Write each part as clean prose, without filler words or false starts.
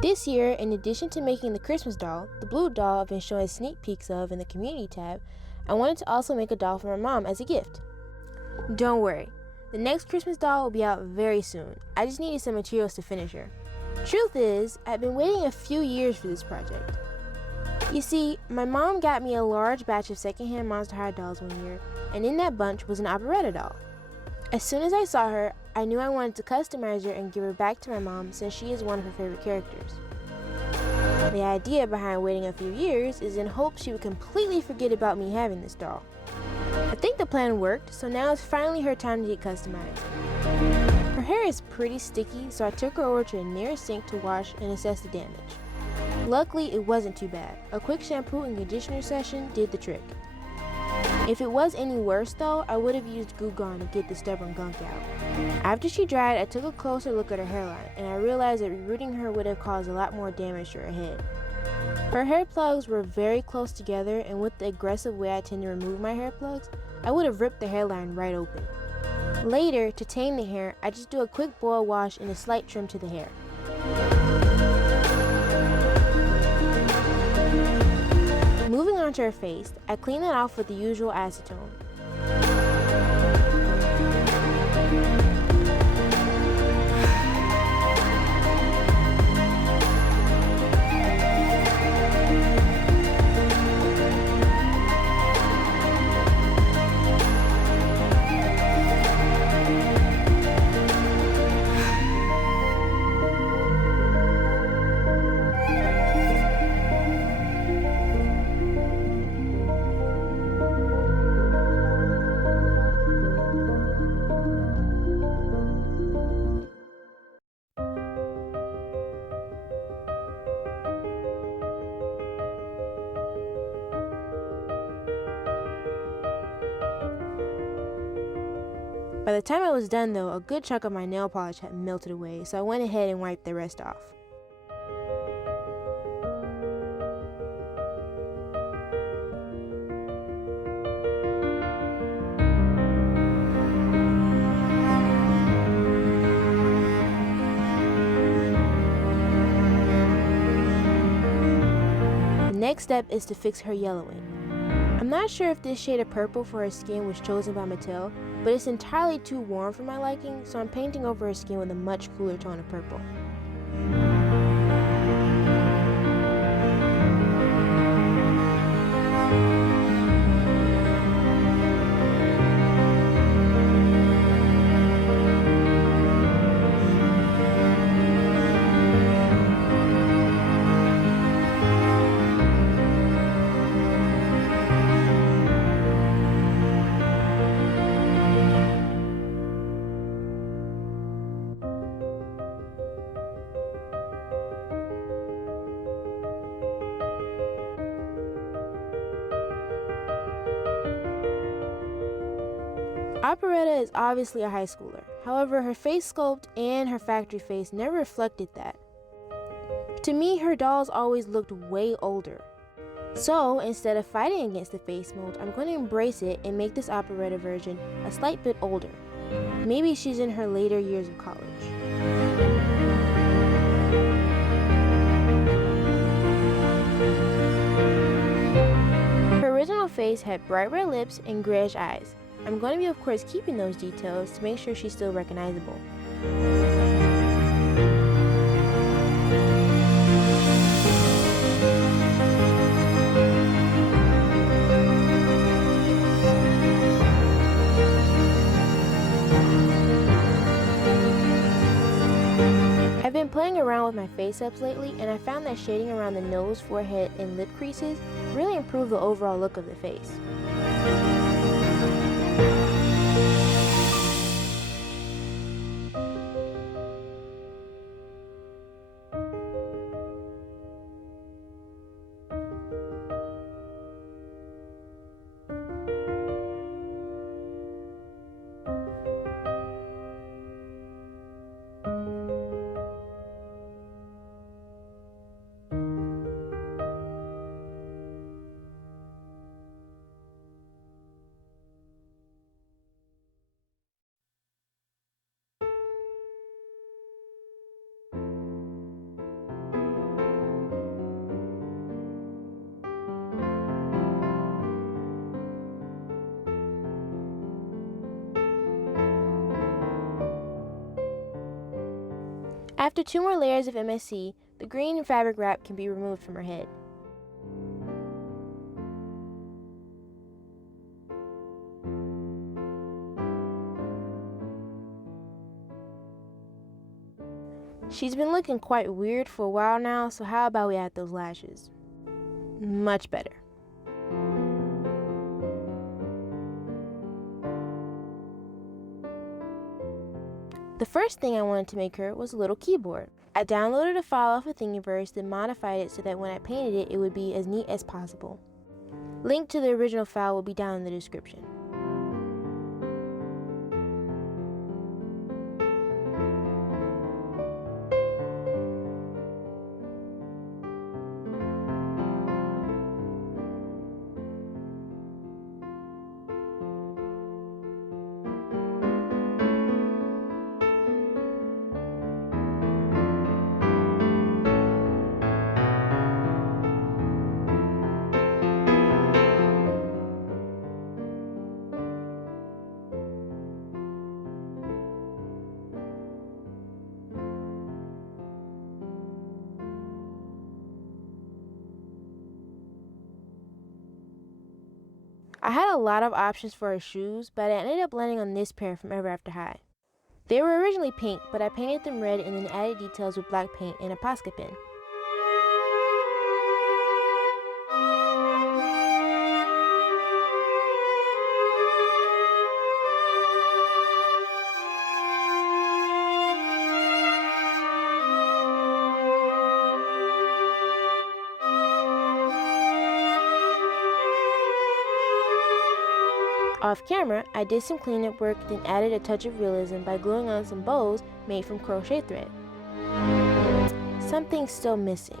This year, in addition to making the Christmas doll, the blue doll I've been showing sneak peeks of in the community tab, I wanted to also make a doll for my mom as a gift. Don't worry, the next Christmas doll will be out very soon. I just needed some materials to finish her. Truth is, I've been waiting a few years for this project. You see, my mom got me a large batch of secondhand Monster High dolls one year, and in that bunch was an operetta doll. As soon as I saw her, I knew I wanted to customize her and give her back to my mom since she is one of her favorite characters. The idea behind waiting a few years is in hopes she would completely forget about me having this doll. I think the plan worked, so now it's finally her time to get customized. Her hair is pretty sticky, so I took her over to a nearest sink to wash and assess the damage. Luckily, it wasn't too bad. A quick shampoo and conditioner session did the trick. If it was any worse though, I would have used Goo Gone to get the stubborn gunk out. After she dried, I took a closer look at her hairline, and I realized that rerooting her would have caused a lot more damage to her head. Her hair plugs were very close together, and with the aggressive way I tend to remove my hair plugs, I would have ripped the hairline right open. Later, to tame the hair, I just do a quick boil wash and a slight trim to the hair. Moving on to her face, I clean that off with the usual acetone. By the time I was done though, a good chunk of my nail polish had melted away, so I went ahead and wiped the rest off. The next step is to fix her yellowing. I'm not sure if this shade of purple for her skin was chosen by Mattel, but it's entirely too warm for my liking, so I'm painting over her skin with a much cooler tone of purple. Operetta is obviously a high schooler. However, her face sculpt and her factory face never reflected that. To me, her dolls always looked way older. So, instead of fighting against the face mold, I'm going to embrace it and make this Operetta version a slight bit older. Maybe she's in her later years of college. Her original face had bright red lips and grayish eyes. I'm going to be of course keeping those details to make sure she's still recognizable. I've been playing around with my face ups lately, and I found that shading around the nose, forehead, and lip creases really improved the overall look of the face. After 2 more layers of MSC, the green fabric wrap can be removed from her head. She's been looking quite weird for a while now, so how about we add those lashes? Much better. The first thing I wanted to make her was a little keyboard. I downloaded a file off of Thingiverse, then modified it so that when I painted it, it would be as neat as possible. Link to the original file will be down in the description. I had a lot of options for her shoes, but I ended up landing on this pair from Ever After High. They were originally pink, but I painted them red and then added details with black paint and a Posca pen. Off camera, I did some cleanup work, then added a touch of realism by gluing on some bows made from crochet thread. Something's still missing.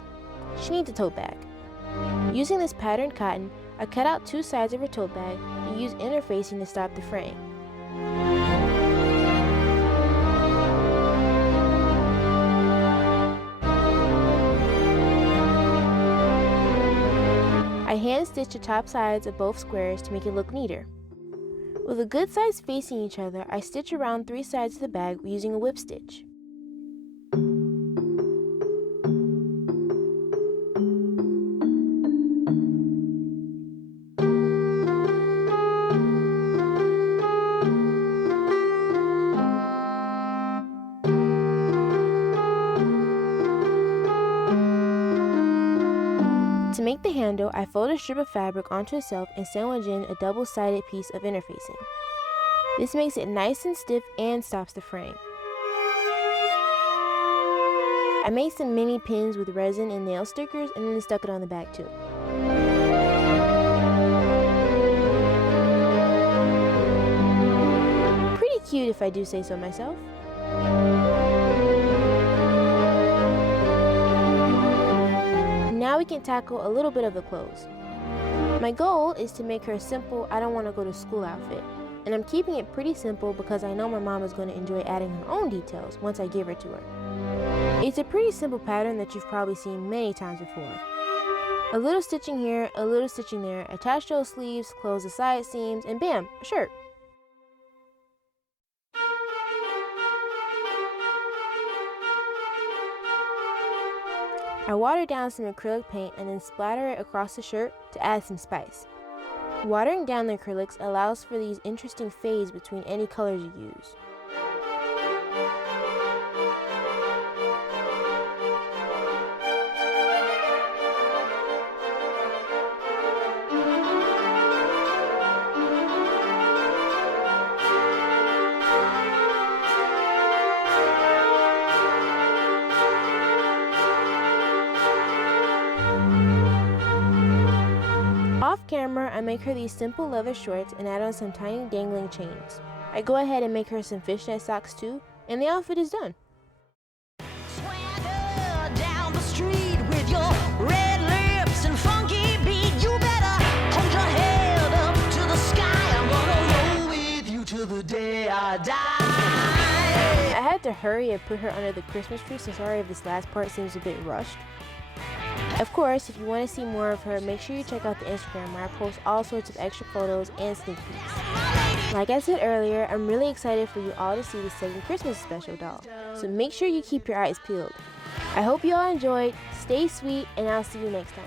She needs a tote bag. Using this patterned cotton, I cut out 2 sides of her tote bag and used interfacing to stop the fraying. I hand-stitched the top sides of both squares to make it look neater. With a good size facing each other, I stitch around 3 sides of the bag using a whip stitch. To make the handle, I fold a strip of fabric onto itself and sandwich in a double-sided piece of interfacing. This makes it nice and stiff and stops the fraying. I made some mini pins with resin and nail stickers and then stuck it on the back too. Pretty cute if I do say so myself. Now we can tackle a little bit of the clothes. My goal is to make her a simple, I don't want to go to school outfit, and I'm keeping it pretty simple because I know my mom is going to enjoy adding her own details once I give her to her. It's a pretty simple pattern that you've probably seen many times before. A little stitching here, a little stitching there, attach those sleeves, close the side seams, and bam, a shirt. I water down some acrylic paint and then splatter it across the shirt to add some spice. Watering down the acrylics allows for these interesting fades between any colors you use. Off camera, I make her these simple leather shorts and add on some tiny dangling chains. I go ahead and make her some fishnet socks too, and the outfit is done. Swagger down the street with your red lips and funky beat. You better hold your head up to the sky. I'm gonna roll with you till the day I die. I had to hurry and put her under the Christmas tree, so sorry if this last part seems a bit rushed. Of course, if you want to see more of her, make sure you check out the Instagram where I post all sorts of extra photos and sneak peeks. Like I said earlier, I'm really excited for you all to see the second Christmas special doll, so make sure you keep your eyes peeled. I hope you all enjoyed, stay sweet, and I'll see you next time.